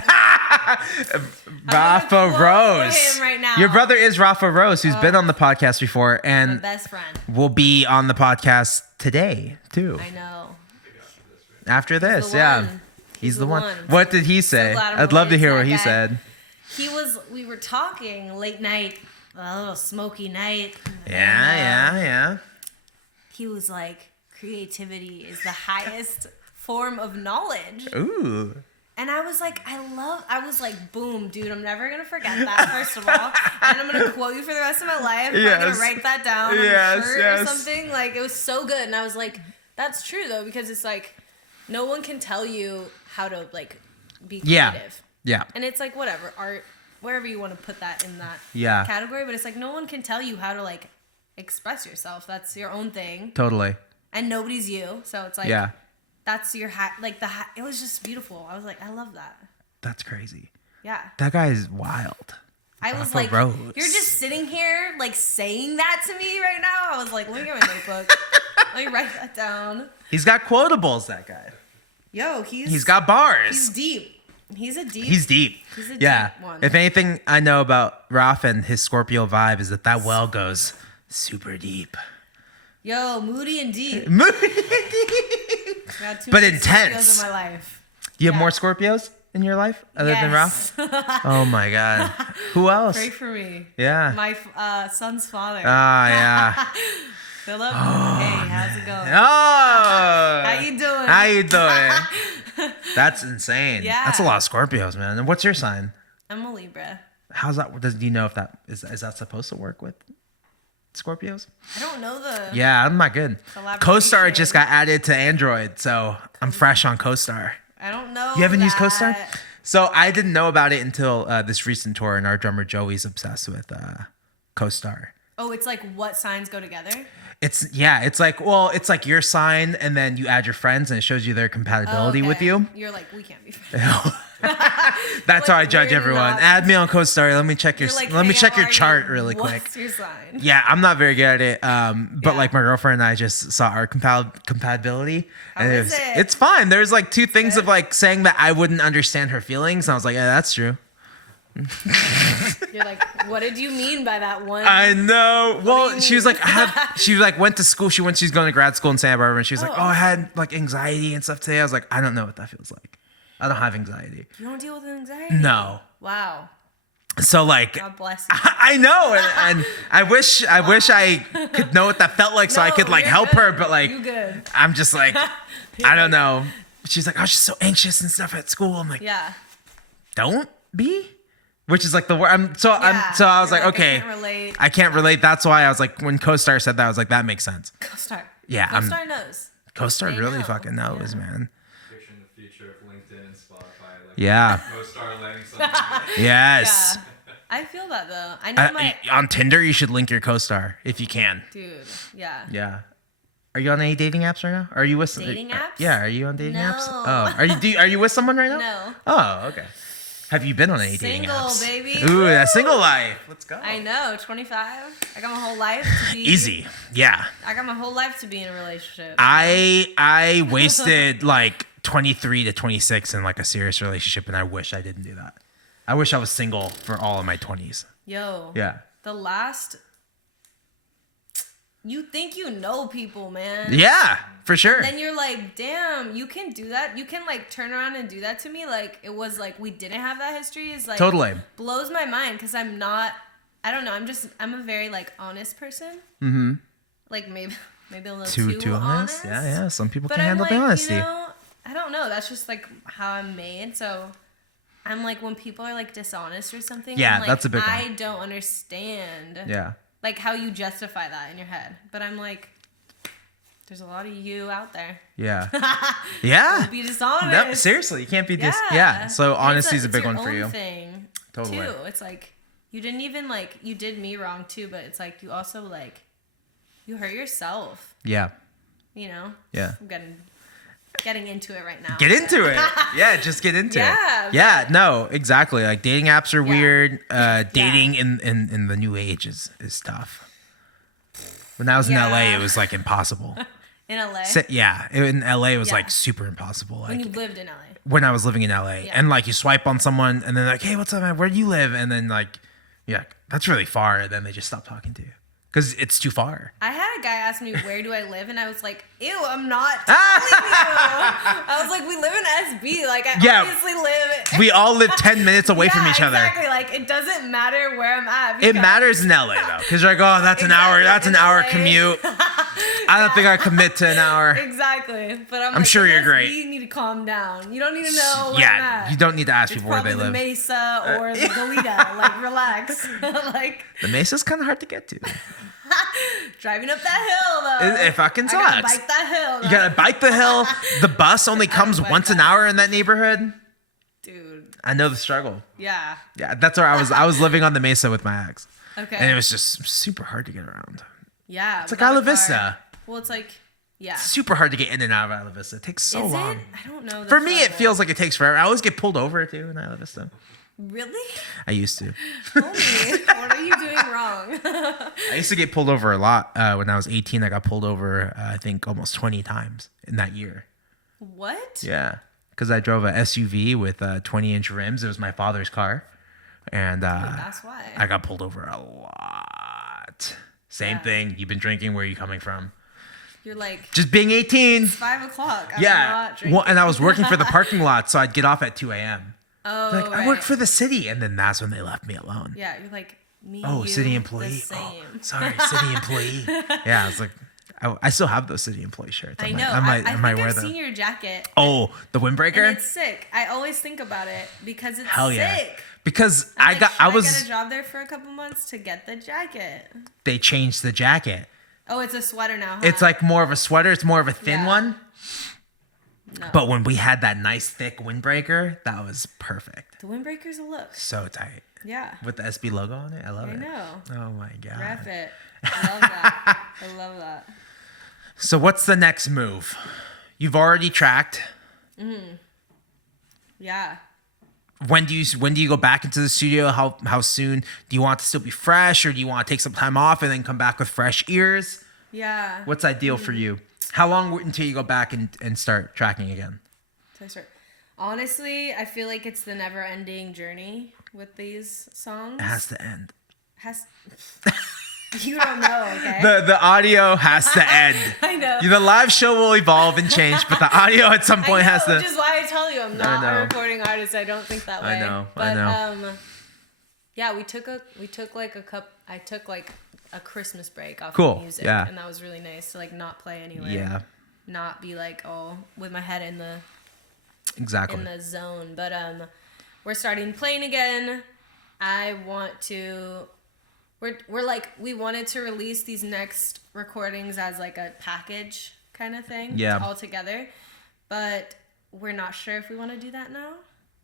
Rafa Rose. Him right now. Your brother is Rafa Rose, who's been on the podcast before, and my best friend will be on the podcast today too. I know. After this, yeah. He's the one. What did he say? So I'd love to hear what he said. We were talking late night, a little smoky night. Yeah. He was like, creativity is the highest form of knowledge. Ooh. And I was like, boom, dude, I'm never going to forget that, first of all. And I'm going to quote you for the rest of my life. I'm going to write that down on a shirt or something. Like, it was so good. And I was like, that's true, though, because it's like, no one can tell you how to, like, be creative. Yeah. And it's like, whatever, art, wherever you want to put that in that category. But it's like, no one can tell you how to, like, express yourself. That's your own thing. Totally. And nobody's you. So it's like, that's your it was just beautiful. I was like, I love that. That's crazy. Yeah. That guy is wild. I was like, Rose. You're just sitting here like saying that to me right now. I was like, look at my notebook. Let me write that down. He's got quotables, that guy. Yo, he's got bars. He's deep. He's a deep one. If anything I know about Rafa and his Scorpio vibe is that well goes super deep. Yo, moody and deep. But intense. Scorpios in my life. You have more Scorpios in your life other than Rafa? Oh my God. Who else? Pray for me. Yeah. My son's father. Yeah. Philip. Hey, how's it going? How you doing? That's insane. Yeah. That's a lot of Scorpios, man. And what's your sign? I'm a Libra. How's that? Do you know if that is that supposed to work with Scorpios? I don't know the. Yeah, I'm not good. CoStar just got added to Android, so I'm fresh on CoStar. I don't know. You haven't used CoStar? So I didn't know about it until this recent tour, and our drummer Joey's obsessed with CoStar. Oh, it's like what signs go together? It's like your sign, and then you add your friends, and it shows you their compatibility with you. You're like, we can't be friends. That's how I judge everyone. Add me on CoStar. Let me check your chart really quick. What's your sign? Yeah, I'm not very good at it. But like my girlfriend and I just saw our compatibility, and it's fine. There's like two things of like saying that I wouldn't understand her feelings, and I was like, yeah, that's true. You're like, what did you mean by that one? I know. Well, she was like, went to school. She's going to grad school in Santa Barbara, and she was like, I had like anxiety and stuff today. I was like, I don't know what that feels like. I don't have anxiety. You don't deal with anxiety? No. Wow. So like, God bless you. I know, and I wish I could know what that felt like, so I could like help her. But like, I'm just like, I don't know. She's like, I was just so anxious and stuff at school. I'm like, don't be. Which is like the word. So I was like, okay, I can't relate. That's why I was like, when CoStar said that, I was like, that makes sense. CoStar. Yeah. CoStar knows. CoStar really fucking knows, man. Picturing the future of LinkedIn and Spotify. Like CoStar letting something. Yes. Yeah. I feel that though. I know on Tinder, you should link your CoStar if you can. Dude. Yeah. Yeah. Are you on any dating apps right now? Are you with dating apps? Yeah. Are you on dating apps? Oh. Are you with someone right now? No. Oh, okay. Have you been on any dating apps? Single, baby. Ooh, that single life. Let's go. I know, 25. I got my whole life to be... Easy. Yeah. I got my whole life to be in a relationship. I wasted like 23 to 26 in like a serious relationship, and I wish I didn't do that. I wish I was single for all of my 20s. Yo. Yeah. The last... You think you know people, man. Yeah, for sure. And then you're like, damn, you can do that. You can like turn around and do that to me. Like it was like we didn't have that history. Is like totally blows my mind because I'm not. I don't know. I'm a very like honest person. Mm-hmm. Like maybe a little too honest. Yeah. Some people can handle the honesty. You know, I don't know. That's just like how I'm made. So I'm like when people are like dishonest or something. Yeah, I'm like, that's a big one. I don't understand. Yeah. Like how you justify that in your head. But I'm like, there's a lot of you out there. Yeah. Yeah. Don't be dishonest. No, seriously, you can't be Yeah. So honesty is a big one for you. Thing totally. Too. It's like you didn't even like you did me wrong too, but it's like you also like you hurt yourself. Yeah. You know? Yeah. I'm getting into it right now. Get into it. Yeah, just get into it. Yeah, no, exactly. Like dating apps are weird. Dating in the new age is tough. When I was in Yeah. LA, it was like impossible. In LA? In LA, it was Yeah. like super impossible. Like When you lived in LA. when I was living in LA, Yeah. and like you swipe on someone, and then like, hey, what's up, man? Where do you live? And then like, yeah, that's really far. And then they just stop talking to you because it's too far. I had a guy ask me, where do I live? And I was like, ew, I'm not telling you. I was like, we live in SB. Like, I obviously live. We all live 10 minutes away from each other. Exactly. Like, it doesn't matter where I'm at. It matters in LA though, because you're like, oh, that's an hour. That's an hour commute. I don't think I commit to an hour. Exactly. But I'm like, sure you're great. You need to calm down. You don't need to know where I'm at. You don't need to ask people where they live. The Mesa or the Goleta. Like, relax. Like, the Mesa's kind of hard to get to. driving up that hill though. It fucking sucks. I gotta bike that hill. You gotta bike the hill. The bus only comes once an hour in that neighborhood. Dude. I know the struggle. Yeah. Yeah, that's where I was. I was living on the Mesa with my ex. Okay. And it was just super hard to get around. Yeah. It's like Isla Vista. Well, it's like, yeah. It's super hard to get in and out of Isla Vista. It takes so long. It? I don't know. For me, it feels like it takes forever. I always get pulled over too in Isla Vista. Really? I used to. Homie, what are you doing wrong? I used to get pulled over a lot. When I was 18, I got pulled over, I think, almost 20 times in that year. What? Yeah. Because I drove a SUV with 20-inch rims. It was my father's car. And that's why. I got pulled over a lot. Same thing. You've been drinking. Where are you coming from? You're like, just being 18. It's 5 o'clock. I'm yeah. not drinking. Well, and I was working for the parking lot, so I'd get off at 2 a.m. Oh, like, right. I work for the city. And then that's when they left me alone. Yeah, you're like, me, oh, you, city employee. the same. Oh, sorry, city employee. Yeah, I was like, I still have those city employee shirts. I know. I might think wear I've them. seen your jacket. Oh, the windbreaker? And it's sick. I always think about it because it's Hell yeah. sick. Because I get a job there for a couple months to get the jacket. They changed the jacket. Oh, it's a sweater now, huh? It's like more of a sweater. It's more of a thin one. No. But when we had that nice thick windbreaker, that was perfect. The windbreaker's a look. So tight. Yeah. With the SB logo on it. I love it. I know. Oh my God. Rep it. I love that. I love that. So what's the next move? You've already tracked. Yeah. When do you go back into the studio? How soon? Do you want to still be fresh, or do you want to take some time off and then come back with fresh ears? Yeah. What's ideal for you? How long until you go back and start tracking again? Honestly, I feel like it's the never-ending journey with these songs. It has to end. You don't know, okay? The audio has to end. I know. The live show will evolve and change, but the audio at some point has to. Which is why I tell you I'm not a recording artist. I don't think that way. I know. Yeah, I took a Christmas break off Cool. of music. Yeah. And that was really nice to like not play anywhere. Yeah. Not be like, with my head in the zone. But we're starting playing again. I want to we wanted to release these next recordings as like a package kind of thing. All together. But we're not sure if we want to do that now.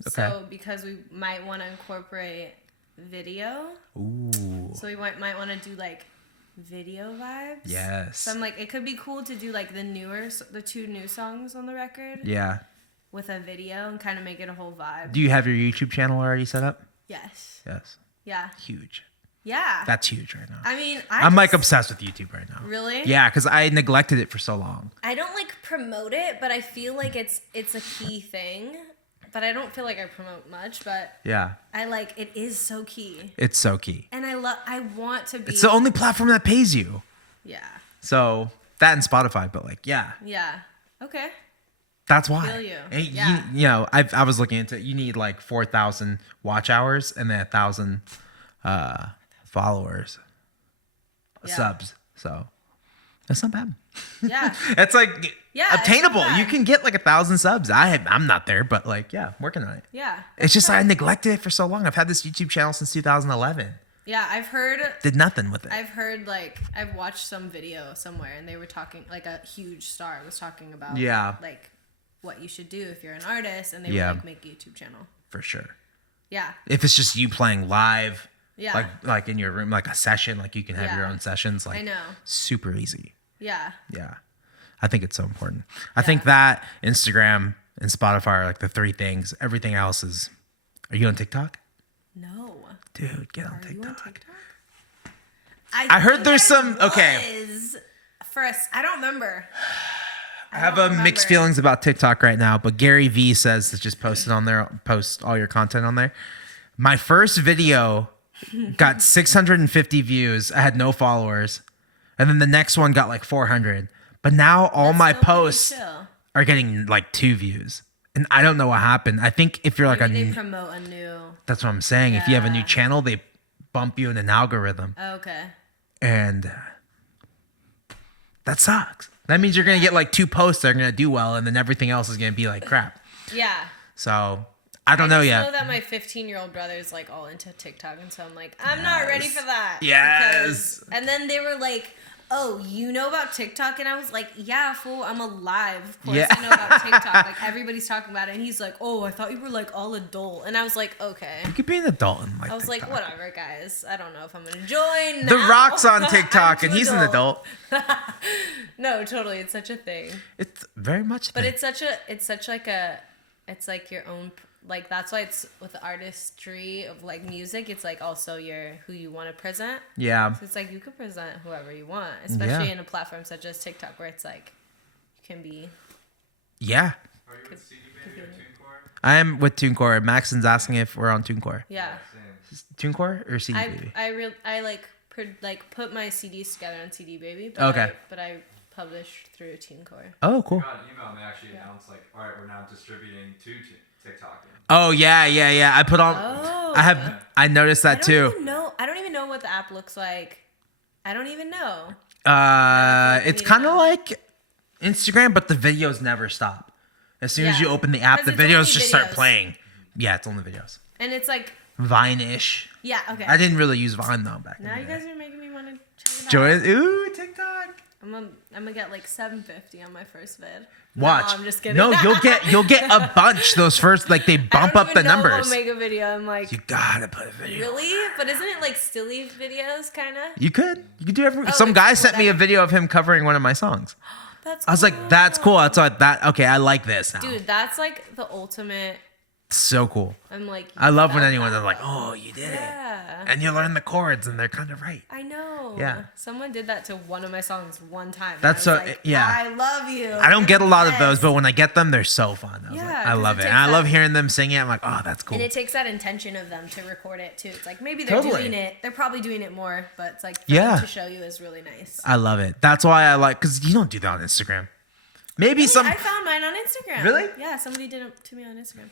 Okay. So because we might want to incorporate video. Ooh. So we might want to do like video vibes. Yes. So I'm like, it could be cool to do like the 2 new songs on the record. Yeah. With a video and kind of make it a whole vibe. Do you have your YouTube channel already set up? Yes. Yes. Yeah. Huge. Yeah. That's huge right now. I mean, I'm like obsessed with YouTube right now. Really? Yeah, because I neglected it for so long. I don't like promote it, but I feel like it's a key thing. But I don't feel like I promote much, but yeah, it is so key. It's so key. And I want to be. It's the only platform that pays you. Yeah. So that and Spotify, but yeah. Yeah. Okay. That's why. Feel you. And yeah. I was looking into it. You need like 4,000 watch hours and then 1,000 followers, subs. So that's not bad. Yeah. It's like obtainable. It's You can get like 1,000 subs. I'm not there, but like, I'm working on it. Yeah. It's just I neglected it for so long. I've had this YouTube channel since 2011. Yeah, I've heard. Did nothing with it. I've heard I've watched some video somewhere and they were talking a huge star was talking about what you should do if you're an artist, and they were make a YouTube channel. For sure. Yeah. If it's just you playing live. Yeah. Like in your room, like a session, like you can have your own sessions. Like, I know. Super easy. Yeah. Yeah. I think it's so important. I think that Instagram and Spotify are like the 3 things. Everything else is. Are you on TikTok? No. Dude, get on TikTok. You on TikTok? I heard there's some. Okay. First, I don't remember. I have mixed feelings about TikTok right now, but Gary Vee says to just post it on there, post all your content on there. My first video got 650 views. I had no followers. And then the next one got like 400. But now all my posts are getting like 2 views. And I don't know what happened. I think if you're Maybe they promote a new. That's what I'm saying. Yeah. If you have a new channel, they bump you in an algorithm. Okay. And that sucks. That means you're going to get like 2 posts that are going to do well, and then everything else is going to be like crap. Yeah. So I don't know yet. I know that my 15-year-old brother is like all into TikTok, and so I'm like, I'm not ready for that. Yes. And then they were like, oh, you know about TikTok? And I was like, yeah, fool, I'm alive. Of course I know about TikTok. Like, everybody's talking about it. And he's like, oh, I thought you were, like, all adult. And I was like, okay. You could be an adult and like I was TikTok. like, whatever, guys. I don't know if I'm going to join The now. Rock's on TikTok, and he's an adult. No, totally. It's such a thing. It's very much a But thing. it's like your own... Like, that's why it's with the artistry of, like, music, it's, like, also who you want to present. Yeah. So it's, like, you could present whoever you want, especially in a platform such as TikTok, where it's, like, you can be... Yeah. Are you with CD Baby or TuneCore? I am with TuneCore. Maxton's asking if we're on TuneCore. Yeah. TuneCore or CD Baby? I put my CDs together on CD Baby, but I publish through TuneCore. Oh, cool. I got an email and they actually announced, like, all right, we're now distributing to TikTok. Oh, yeah. I put on... I noticed that too. I don't even know what the app looks like. I don't even know. It's kind of like Instagram, but the videos never stop. As soon as you open the app, the videos just start playing. Yeah, it's only videos. And it's like... Vine-ish. Yeah, okay. I didn't really use Vine, though, back then. Now you guys are making me want to check it out. Join... Ooh, TikTok. I'm gonna get like 750 on my first vid. Watch. No, I'm just kidding. No, you'll get a bunch. Those first, like, they bump up the numbers. I'll make a video. I'm like, you gotta put a video. Really? But isn't it like stilly videos, kind of? You could do every. Some guy sent me a video of him covering one of my songs. I was like, that's cool. That's what that. Okay, I like this now. Dude, that's like the ultimate. So cool. I'm like, I love when anyone is like, oh, you did it. Yeah. And you learn the chords, and they're kind of right. I know. Yeah. Someone did that to one of my songs one time. That's so, like, yeah. I love you. I don't get a lot of those, but when I get them, they're so fun. I love it. And I love hearing them sing it. I'm like, oh, that's cool. And it takes that intention of them to record it, too. It's like, maybe they're doing it. They're probably doing it more, but it's like, for them to show you is really nice. I love it. That's why I like, because you don't do that on Instagram. Maybe really? I found mine on Instagram. Really? Yeah, somebody did it to me on Instagram.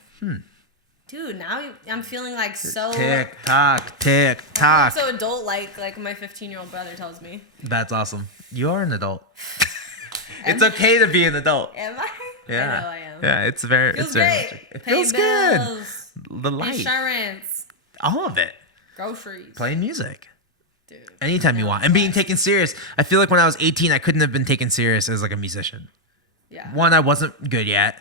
Dude, now I'm feeling like so... TikTok. I'm so adult-like my 15-year-old brother tells me. That's awesome. You are an adult. It's okay to be an adult. Am I? Yeah. I know I am. Yeah, it's very... Feels it's great. Very it Pay feels bills, good. The light. Insurance. All of it. Groceries. Playing music. Dude. Anytime you want. And being taken serious. I feel like when I was 18, I couldn't have been taken serious as like a musician. Yeah. 1, I wasn't good yet.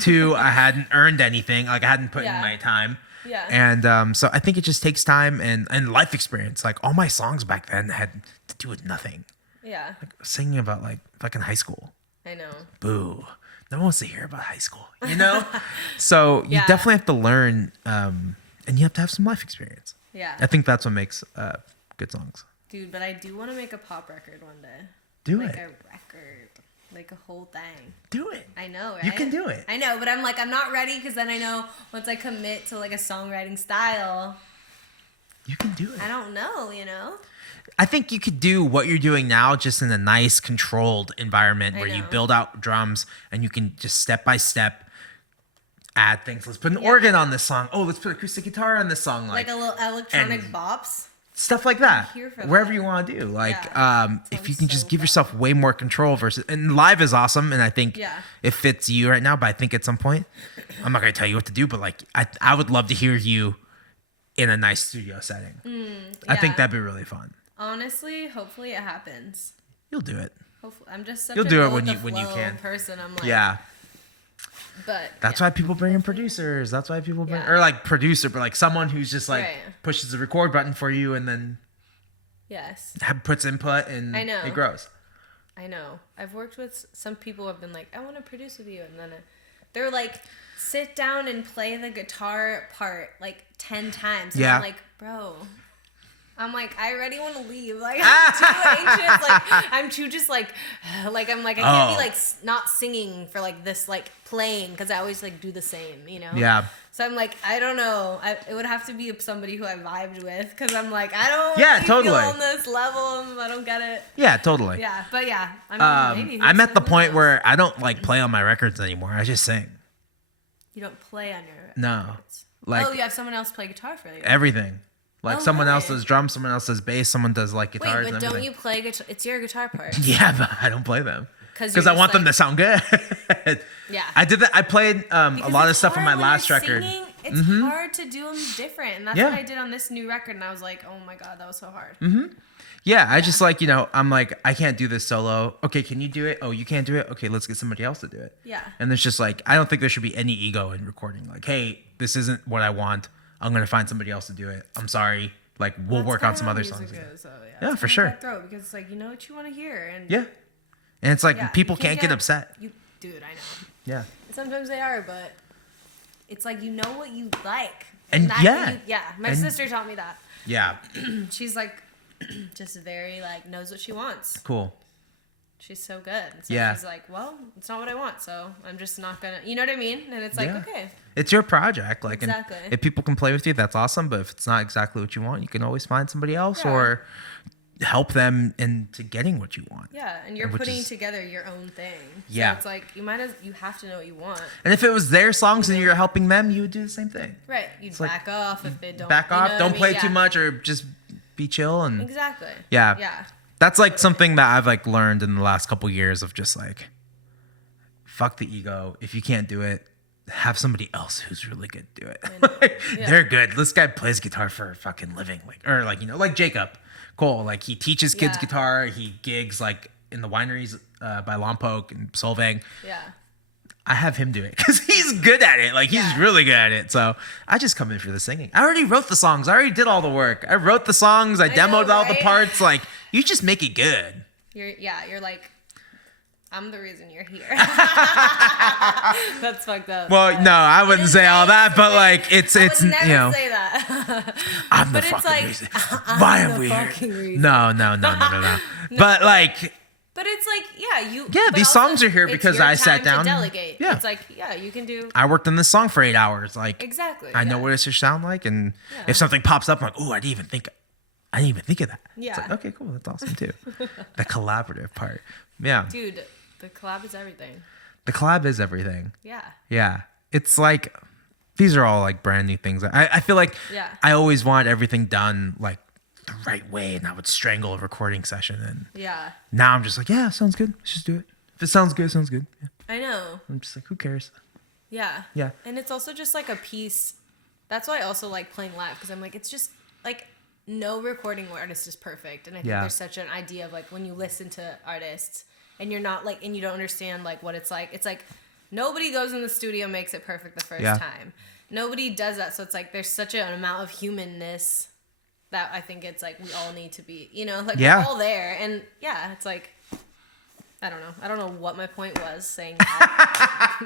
2, I hadn't earned anything. Like, I hadn't put in my time. Yeah. And so I think it just takes time and life experience. Like, all my songs back then had to do with nothing. Yeah. Like, singing about, like, fucking high school. I know. Boo. No one wants to hear about high school, you know? So you definitely have to learn, and you have to have some life experience. Yeah. I think that's what makes good songs. Dude, but I do want to make a pop record one day. Do like it. Like a record. Like a whole thing. Do it. I know, right? You can do it. I know, but I'm like, I'm not ready because then I know once I commit to like a songwriting style. You can do it. I don't know, you know? I think you could do what you're doing now just in a nice, controlled environment where you build out drums and you can just step by step add things. Let's put an organ on this song. Oh, let's put acoustic guitar on this song. Like a little electronic bops. Stuff like that. I'm here for wherever that. you want to do. Like, Yeah. if you can just give yourself way more control versus, and live is awesome. And I think it fits you right now, but I think at some point, I'm not going to tell you what to do, but like, I would love to hear you in a nice studio setting. I think that'd be really fun. Honestly, hopefully it happens. You'll do it. Hopefully, I'm just such You'll a do it go when with you the when you flow can. person. I'm like, Yeah. But That's why people bring in producers. That's why people bring, or like producer, but like someone who's just like pushes the record button for you and then puts input and I know. it grows. I know. I've worked with some people who have been like, I want to produce with you. And then they're like, sit down and play the guitar part like 10 times. And I'm like, bro, I'm like, I already want to leave. Like, I'm too anxious. Like, I'm too just like I'm like, I can't be like not singing for like this, like playing, because I always like do the same, you know? Yeah. So I'm like, I don't know. It would have to be somebody who I vibed with, because I'm like, I don't totally feel on this level. I don't get it. Yeah, totally. Yeah, but yeah. I mean, maybe I'm at the point where I don't like play on my records anymore. I just sing. You don't play on your No. records. Like, oh, you have someone else play guitar for you. Everything. Like someone really? else does drums, someone else does bass, someone does like guitars. Wait, but and everything. don't you play guitar? It's your guitar part. Yeah, but I don't play them because you're I want just them to sound good. Yeah. I did that. I played a lot of stuff on my when last you're record. Singing, it's hard to do them different, and that's what I did on this new record. And I was like, oh my god, that was so hard. Yeah, I just like, I'm like, I can't do this solo. Okay, can you do it? Oh, you can't do it? Okay, let's get somebody else to do it. Yeah. And there's just like, I don't think there should be any ego in recording. Like, hey, this isn't what I want. I'm going to find somebody else to do it. I'm sorry. Like, we'll work on some other songs. Yeah, for sure. Because it's like, you know what you want to hear. And yeah. And it's like, people can't get upset. Dude, I know. Yeah. Sometimes they are, but it's like, you know what you like. And my sister taught me that. Yeah. She's like, just very like knows what she wants. Cool. She's so good. So she's like, well, it's not what I want, so I'm just not gonna, you know what I mean? And it's like, okay. It's your project. Like, exactly. And if people can play with you, that's awesome. But if it's not exactly what you want, you can always find somebody else or help them into getting what you want. Yeah, and you're putting together your own thing. So it's like, you have to know what you want. And if it was their songs and you're helping them, you would do the same thing. Right. You'd back off if they don't. Back off. Don't play too much or just be chill. And exactly. Yeah. Yeah. That's like something that I've like learned in the last couple years of just like, fuck the ego. If you can't do it, have somebody else who's really good do it. They're good. This guy plays guitar for a fucking living. Like Jacob Cole. Like, he teaches kids guitar. He gigs like in the wineries by Lompoc and Solvang. Yeah. I have him do it because he's good at it. Like, he's really good at it. So I just come in for the singing. I already wrote the songs. I already did all the work. I wrote the songs. I demoed all the parts. Like, you just make it good. You're like, I'm the reason you're here. That's fucked up. Well, no, I wouldn't say all that, but like, it's never you know, say that. I'm the fucking reason. Why am we here? No. But like. But it's like, these songs are here because I sat down. To delegate. Yeah. It's like, you can do. I worked on this song for 8 hours. Like, exactly. I know what it should sound like, and if something pops up, I'm like, oh, I didn't even think of that. Yeah. It's like, okay, cool, that's awesome too. The collaborative part. Yeah. Dude, the collab is everything. The collab is everything. Yeah. Yeah. It's like, these are all like brand new things. I feel like I always want everything done like the right way, and I would strangle a recording session. And now I'm just like, yeah, sounds good. Let's just do it. If it sounds good, it sounds good. Yeah. I know. I'm just like, who cares? Yeah. Yeah. And it's also just like a piece. That's why I also like playing live, because I'm like, it's just like, no recording artist is perfect. And I think there's such an idea of like, when you listen to artists and you're not like, and you don't understand like what it's like nobody goes in the studio and makes it perfect the first time. Nobody does that. So it's like, there's such an amount of humanness that I think it's like, we all need to be, like we're all there. And it's like, I don't know what my point was saying that.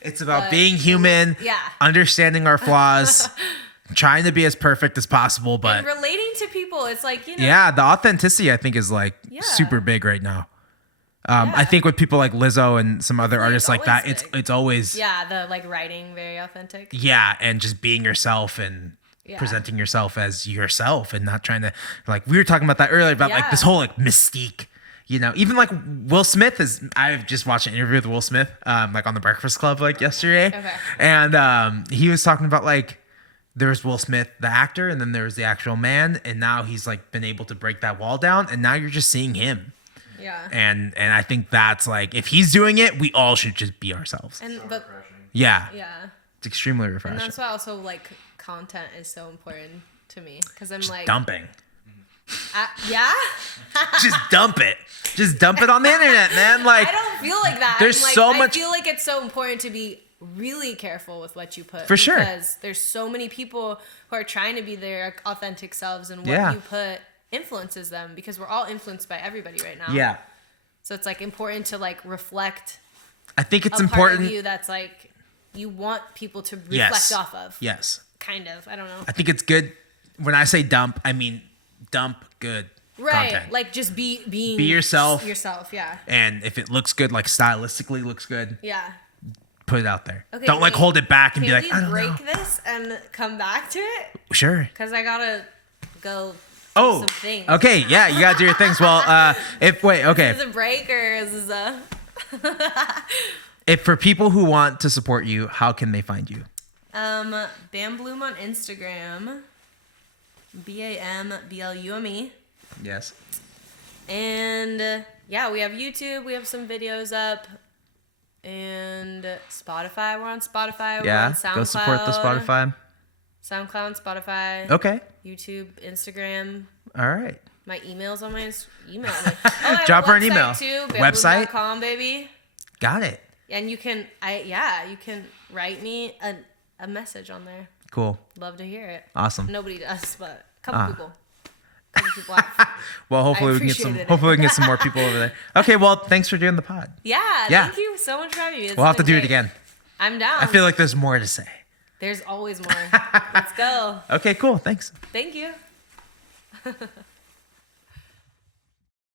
It's about being human, understanding our flaws, trying to be as perfect as possible, but and relating to people. It's like, the authenticity I think is like super big right now. I think with people like Lizzo and some other artists like that, it's always the like writing very authentic. Yeah, and just being yourself and presenting yourself as yourself, and not trying to, like, we were talking about that earlier about like this whole like mystique. Even like Will Smith I've just watched an interview with Will Smith, like on the Breakfast Club like yesterday. Okay. And he was talking about like, there's Will Smith, the actor, and then there's the actual man. And now he's like been able to break that wall down, and now you're just seeing him. Yeah. And I think that's like, if he's doing it, we all should just be ourselves. And refreshing. Yeah. Yeah. It's extremely refreshing. And that's why also like content is so important to me, because I'm just like dumping. Just dump it. Just dump it on the internet, man. Like, I don't feel like that. There's so much. I feel like it's so important to be really careful with what you put. For sure. Because there's so many people who are trying to be their authentic selves, and what you put influences them, because we're all influenced by everybody right now. Yeah. So it's like important to like reflect. I think it's a important. Part of you that's like, you want people to reflect off of. Yes. Kind of. I don't know. I think it's good. When I say dump, I mean dump good Right. content. Like just be yourself. Yourself, yeah. And if it looks good, like stylistically looks good, Yeah. put it out there. Okay, Don't like hold it back and be like, I don't break know. this and come back to it? Sure. Because I gotta go. Oh, some things. okay, yeah, you gotta do your things. Well, Is it a break or is this a? If for people who want to support you, how can they find you? Bamblume on Instagram. BAMBLUME. Yes. And yeah, we have YouTube. We have some videos up. And Spotify. We're on Spotify. We're on SoundCloud. Go support the Spotify. SoundCloud, Spotify. Okay. YouTube, Instagram. All right. My email's on my email. I Drop her an website email. Too, Website? baby. Got it. And you can write me a message on there. Cool. Love to hear it. Awesome. Nobody does, but a couple people. Have. Well, hopefully we can get some. Hopefully we can get some more people over there. Okay. Well, thanks for doing the pod. Yeah. Thank you so much for having me. We'll have to do it again. I'm down. I feel like there's more to say. There's always more. Let's go. Okay. Cool. Thanks. Thank you.